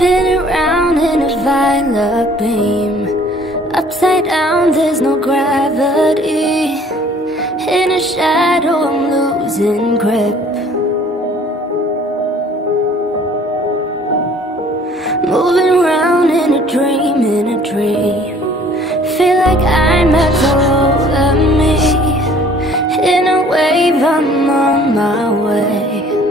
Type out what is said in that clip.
Spin around in a violet beam. Upside down, there's no gravity. In a shadow, I'm losing grip. Moving around in a dream, in a dream. Feel like I'm all over me. In a wave, I'm on my way.